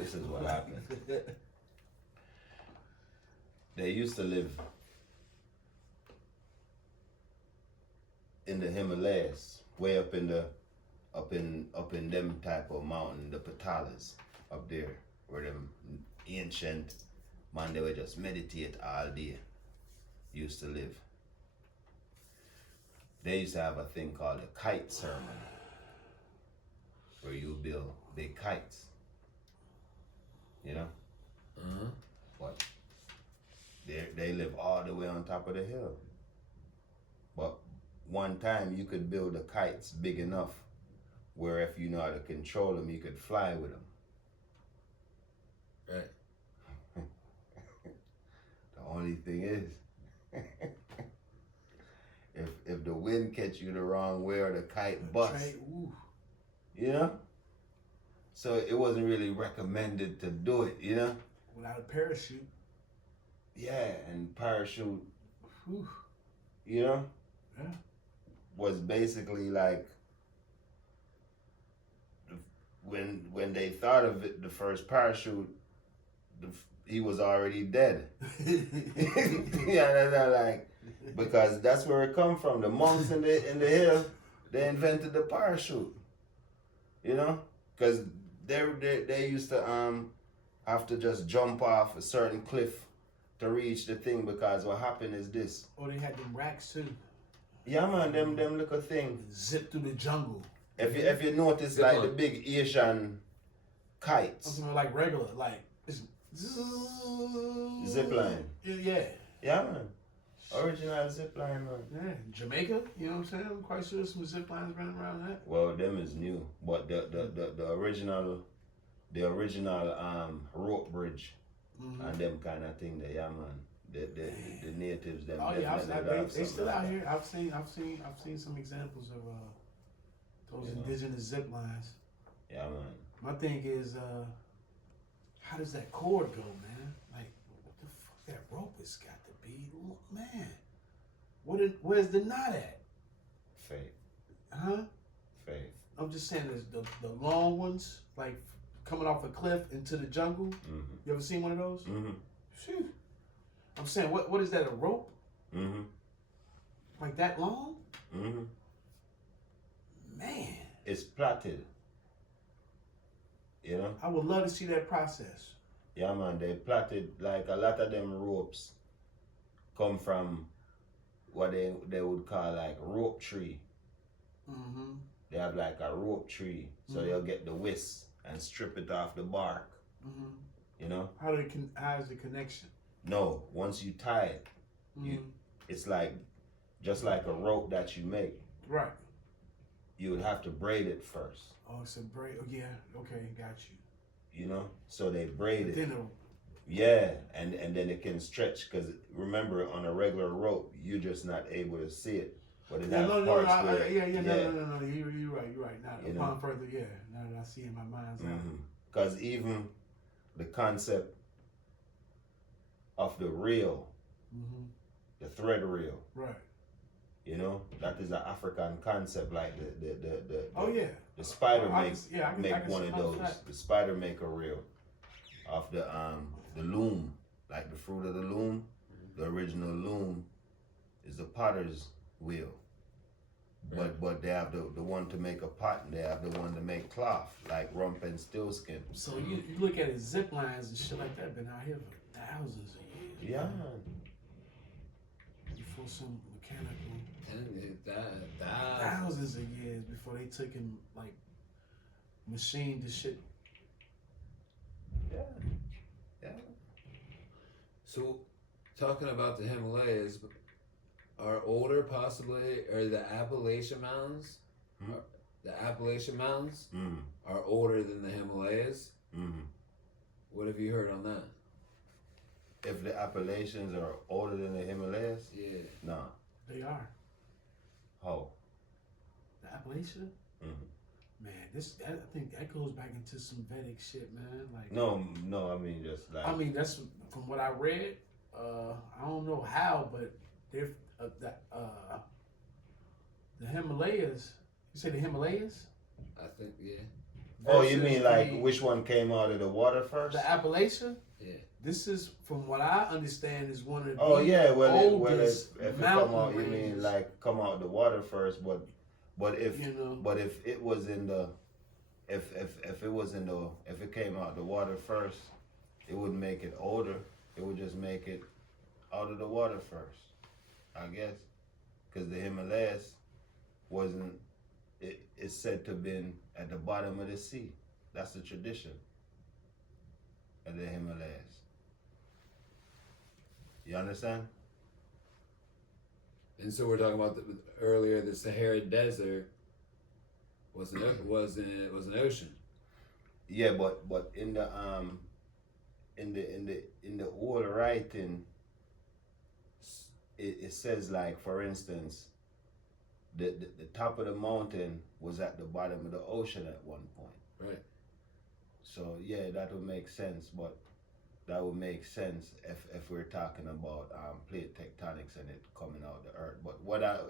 This is what happened. They used to live in the Himalayas, way up in them type of mountain, the Patalas up there, where them ancient man they would just meditate all day used to live. They used to have a thing called a kite ceremony, where you build big kites. You know? But they live all the way on top of the hill. But one time you could build the kites big enough where if you know how to control them, you could fly with them. Right. The only thing is, if the wind catch you the wrong way or the kite busts, you know? So it wasn't really recommended to do it, you know? Without a parachute. Yeah, and parachute, Whew. you know? Yeah. Was basically like, when they thought of it, the first parachute, he was already dead. Yeah, that's like, because that's where it come from. The monks in the hill, they invented the parachute. You know, because they used to have to just jump off a certain cliff to reach the thing, because what happened is this. Oh, they had them racks too. Yeah, man, them little thing. Zip through the jungle. If you notice, Zip like on. the big Asian kites. Something like regular, like it's Zip line. Yeah. Yeah, man. Original zip line, man. Yeah. Jamaica, you know what I'm saying? I'm quite sure some zip lines running around that. Well, them is new, but the original rope bridge and them kind of thing. Yeah, man. The natives, them. Oh yeah, definitely they still like out that. here. I've seen some examples of those Yeah. indigenous zip lines. Yeah, man. My thing is, how does that cord go, man? Like, what the fuck that rope has got to be, man. Where's the knot at? Faith. Huh? Faith. I'm just saying, there's the long ones, like coming off a cliff into the jungle. Mm-hmm. You ever seen one of those? Mm-hmm. Phew. I'm saying, what is that? A rope? Mm-hmm. Like that long? Mm-hmm. Man, It's plaited. You know? I would love to see that process. Yeah, man. They plaited, like a lot of them ropes come from what they would call like rope tree. Mm-hmm. They have like a rope tree, so they'll get the whisk and strip it off the bark. Mm-hmm. You know? How's the connection? No, once you tie it, it's like just like a rope that you make. Right. You would have to braid it first. Oh, it's a braid. Oh, yeah. Okay, got you. You know, so they braid it. Then Yeah, and then it can stretch, because remember, on a regular rope, you're just not able to see it. But it has parts where, no, you're right. Now, You upon know? further, now that I see in my mind's eye. Because even the concept of the reel, the thread reel, Right. you know, that is an African concept, like the spider I can one see of how those. that- The spider make a reel of the loom, like the fruit of the loom. The original loom is the potter's wheel. But they have the one to make a pot, and they have the one to make cloth, like rump and stillskin. So you look at it, zip lines and shit like that, been out here for thousands of years. Yeah. Before some mechanical. And that Thousands of years before they took and like machined the shit. Yeah. So, talking about the Himalayas, are older possibly, or the Appalachian Mountains? The Appalachian Mountains are older than the Himalayas. What have you heard on that? If the Appalachians are older than the Himalayas? Yeah. Nah. They are. How? The Appalachia? Man, I think that goes back into some Vedic shit, man. Like No, I mean just like. I mean, that's from what I read. I don't know how, but they're the Himalayas. You say the Himalayas? I think, yeah. Oh, you versus mean like the, which one came out of the water first? the Appalachian? Yeah. This is, from what I understand, is one of the Oh yeah, oldest if it mountain come out, you ranges. mean like come out the water first, but if You know. but if it was in the if it was in the if it came out the water first, it wouldn't make it older. It would just make it out of the water first, I guess, because the Himalayas wasn't. It's said to have been at the bottom of the sea. That's the tradition of the Himalayas. You understand? And so we're talking about earlier the Sahara Desert was an ocean. Yeah, but in the old writing, it says, like, for instance, the top of the mountain was at the bottom of the ocean at one point. Right. So yeah, that would make sense, but that would make sense if we're talking about plate tectonics and it coming out the earth. But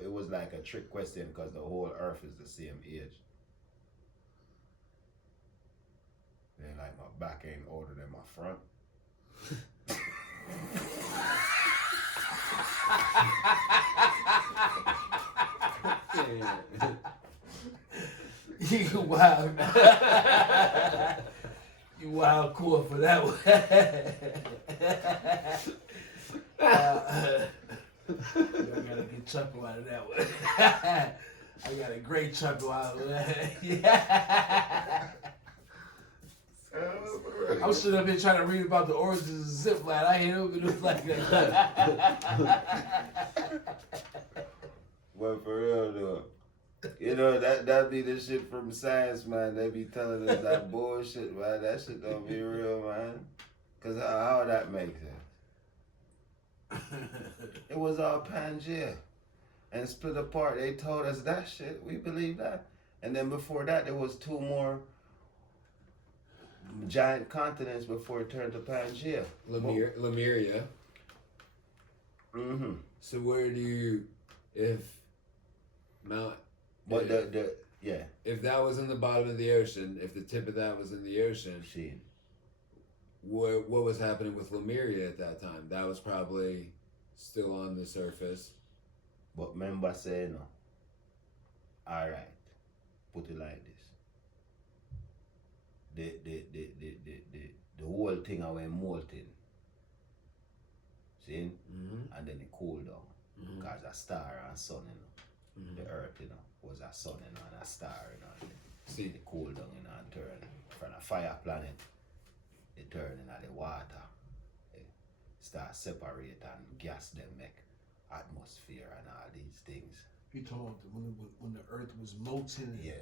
it was like a trick question because the whole earth is the same age. Then like my back ain't older than my front. You wild. You wild core for that one. I got a good chuckle out of that one. I got a great chuckle out of that. Yeah. I'm sitting up here trying to read about the origins of zip line. I ain't open it like that. Well, for real though. You know, that be the shit from science, man. They be telling us that bullshit, man. That shit don't be real, man. Cause how that make sense? It was all Pangea and split apart. They told us that shit. We believe that. And then before that, there was two more giant continents before it turned to Pangea. Lemuria. Mm-hmm. So where do you, if Mount, But yeah. if that was in the bottom of the ocean, if the tip of that was in the ocean, Shit. what was happening with Lemuria at that time? That was probably still on the surface. But remember saying, no. All right, put it like this. The whole thing I went molten. See? Mm-hmm. And then it cooled down. Mm-hmm. Because a star and sun, Mm-hmm. the earth, was a sun, and a star, and See. it cooled down, and turned from a fire planet, it turned into the water. It start separate and gas them make atmosphere and all these things. You talking about when the earth was molten? Yeah.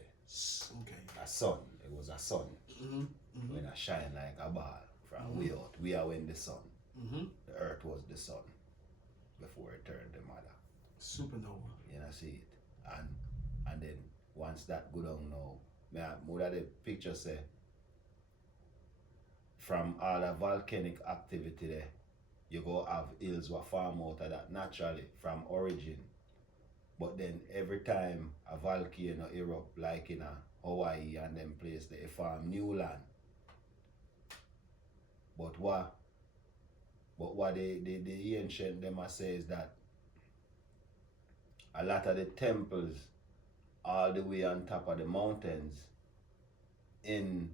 Okay. A sun. It was a sun. Mm-hmm. Mm-hmm. When it shine like a ball from Mhm. way out. We are in the sun. Mm-hmm. The earth was the sun before it turned the mother. Supernova. You know, see it. And then once that go down now, more that the picture say from all the volcanic activity there, you go have hills what farm out of that naturally from origin. But then every time a volcano erupt, like in Hawaii and them place, they farm new land. But what the ancient them a say is that a lot of the temples all the way on top of the mountains in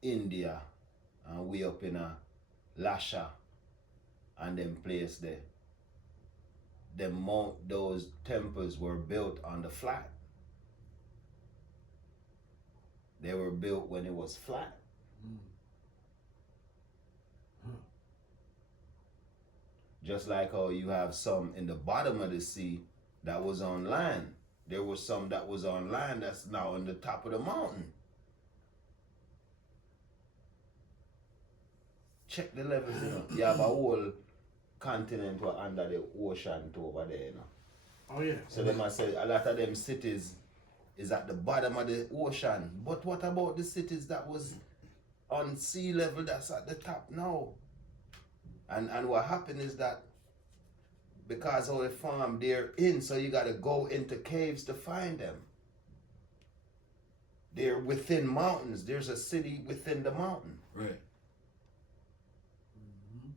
India and way up in Lasha and them place there, those temples were built on the flat. They were built when it was flat. Mm. Just like how you have some in the bottom of the sea that was on land. There was some that was on land that's now on the top of the mountain. Check the levels, You have a whole continent under the ocean over there, Oh yeah. So they must say a lot of them cities is at the bottom of the ocean. But what about the cities that was on sea level that's at the top now? And what happened is that because of the farm they're in, so you gotta go into caves to find them. they're within mountains. There's a city within the mountain. Right. Mm-hmm.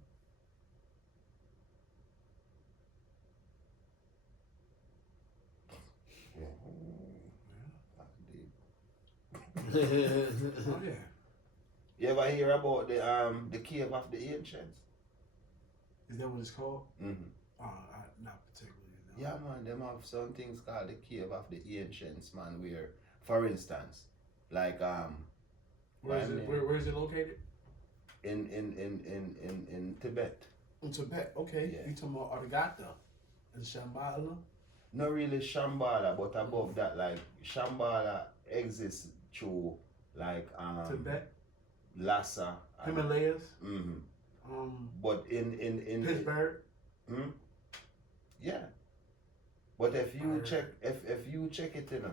Oh yeah. You ever hear about the cave of the ancients? Is that what it's called? Mm-hmm. Not particularly. No. Yeah, man, them have some things called the cave of the ancients, man. Where, for instance, like Where is it? Where is it located? in Tibet. In Tibet. Okay. Yeah. You talking about Arigata and Shambhala? Not really Shambhala, but above that, like Shambhala exists through like Tibet, Lhasa. Himalayas, Mm-hmm. But in Pittsburgh. Yeah. But if you Fire. check if you check it, you know,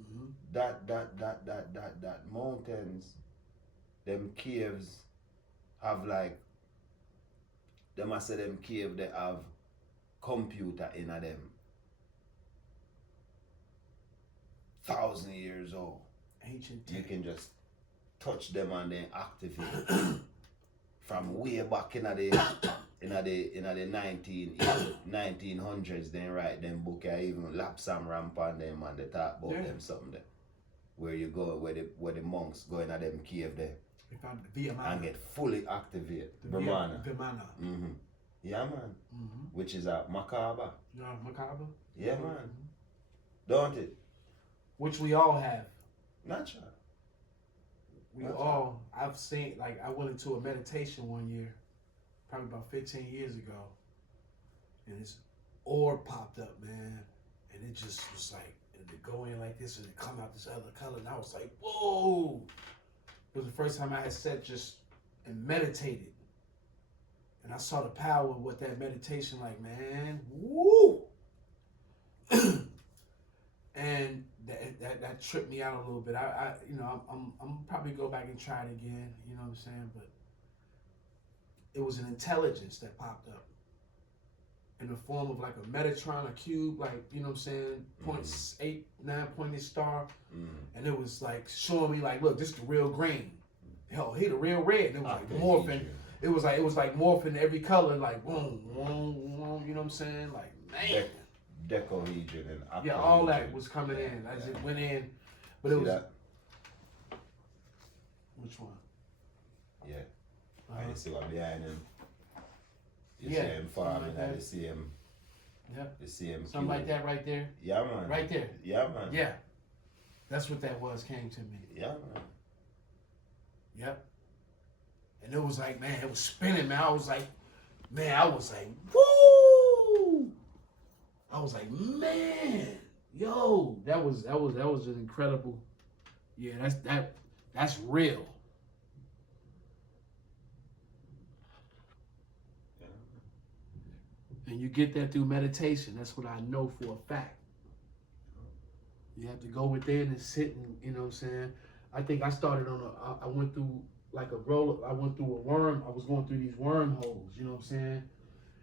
Mm-hmm. that mountains, them caves have like, them I say them cave they have computer in a them 1,000 years old. Ancient You tech. can just touch them and then activate from way back in the 1900s. Then write them book. I even lap some ramp on them and they talk about them something there. Where you go, where the monks go in a them cave there We found the Vimana. and get fully activate. The Brahmana. Vimana. Mm-hmm. Yeah, man. Mm-hmm. Which is a Merkaba. No, Merkaba. Yeah, man. Mhm. Don't it? Which we all have. Natural. We That's all. I've seen. Like I went into a meditation one year, probably about 15 years ago, and this orb popped up, man, and it just was like, and it go in like this and it come out this other color, and I was like, whoa! It was the first time I had sat just and meditated, and I saw the power of what that meditation like, man, woo! And that tripped me out a little bit. I'm probably go back and try it again. You know what I'm saying? But it was an intelligence that popped up in the form of like a Metatron, a cube, like you know what I'm saying, 0.89 pointed star, and it was like showing me like, look, this is the real green. Hell, he the real red. And it was like morphing. It was like morphing every color, like boom, boom, boom. You know what I'm saying? Like man. Decohesion and Yeah, all that was coming in. I just went in, but it was. That? Which one? Yeah. Uh-huh. I see what behind him. You Yeah, see him farming, something like and that. you see him. Yep. You see him. Something like that right there. Yeah, man. Right there. Yeah, man. Yeah. That's what that was, came to me. Yeah, man. Yep. And it was like, man, it was spinning, man. I was like, woo! I was like, man, yo, that was an incredible. Yeah, that's real. Yeah. And you get that through meditation. That's what I know for a fact. You have to go within and sit and, you know what I'm saying? I think I started I went through like a worm. I was going through these wormholes, you know what I'm saying?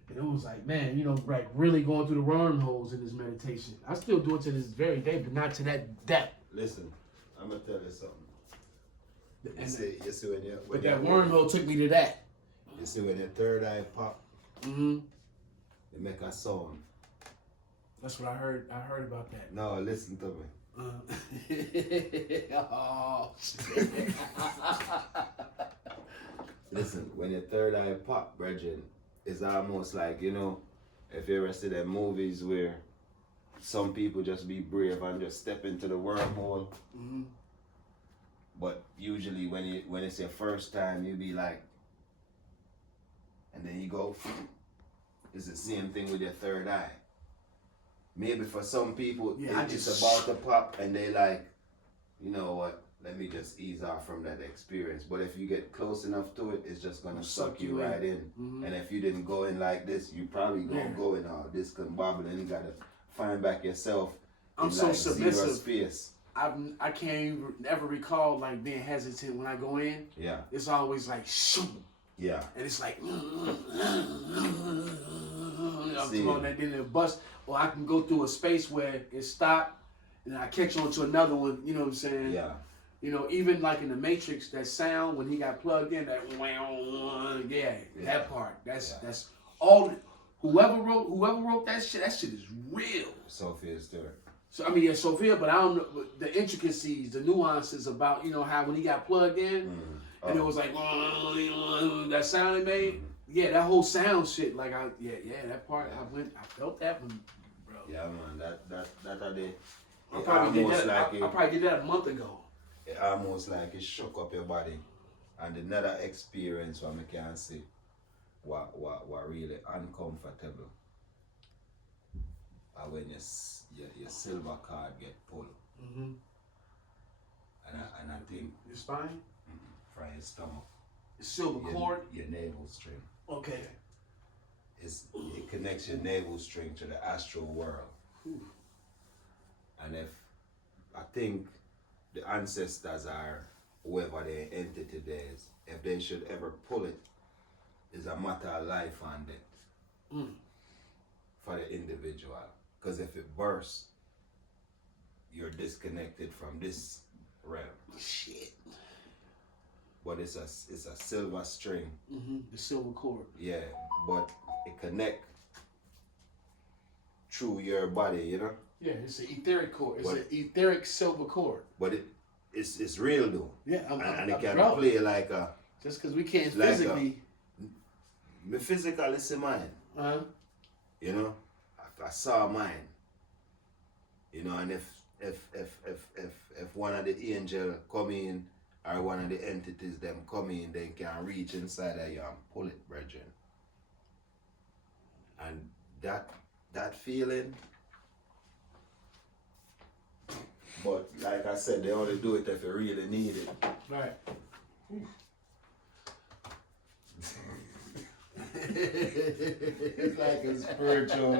And it was like, man, you know, like really going through the wormholes in this meditation. I still do it to this very day, but not to that depth. Listen, I'm gonna tell you something. And You see when you but that wormhole took me to that. You see when your third eye pop, Mm-hmm. it make a sound. That's what I heard. I heard about that. No, listen to me. Oh, shit. Listen, when your third eye pop, brethren, it's almost like, you know, if you ever see them movies where some people just be brave and just step into the wormhole. Mm-hmm. But usually when it's your first time, you be like, and then you go, it's the same thing with your third eye. Maybe for some people, Yeah, it's about to pop and they like, you know what, let me just ease off from that experience. But if you get close enough to it, it's just going to suck you right in. Mm-hmm. And if you didn't go in like this, you probably going to go in all this discombobulated and you got to find back yourself I'm in so like submissive. zero space. I can't even ever recall like being hesitant when I go in. Yeah, It's always like shoot, yeah. and it's like See. and then it bust. Or I can go through a space where it stopped, and I catch on to another one. You know what I'm saying? Yeah. You know, even like in the Matrix, that sound when he got plugged in, that wow, yeah, that part. That's all. Whoever wrote that shit is real. Sophia's Stewart. So I mean, yeah, Sophia, but I don't know but the intricacies, the nuances about how when he got plugged in, and it was like that sound he made. Yeah, that whole sound shit. Like that part. I felt that one, bro. Yeah, man. That I did. I probably did that a month ago. It almost like it shook up your body, and another experience what I can see, what really uncomfortable. When your silver card get pulled, and I think Your spine, from your stomach, the silver cord, your navel string. Okay. It connects your navel string to the astral world. Whew. And I think the ancestors are whoever their entity is, if they should ever pull it, is a matter of life and death for the individual. Because if it bursts, you're disconnected from this realm. Shit. But it's a silver string. The silver cord. Yeah, but it connect through your body, you know? Yeah, it's an etheric cord. It's an etheric silver cord. But it's real though. Yeah, and it can play like a... Just because we can't like physically... Me physically see mine. You know? I saw mine. You know, and if one of the angel come in, or one of the entities them come in, they can reach inside of you and pull it, brethren. And that feeling, but like I said, they only do it if you really need it. Right. It's like a spiritual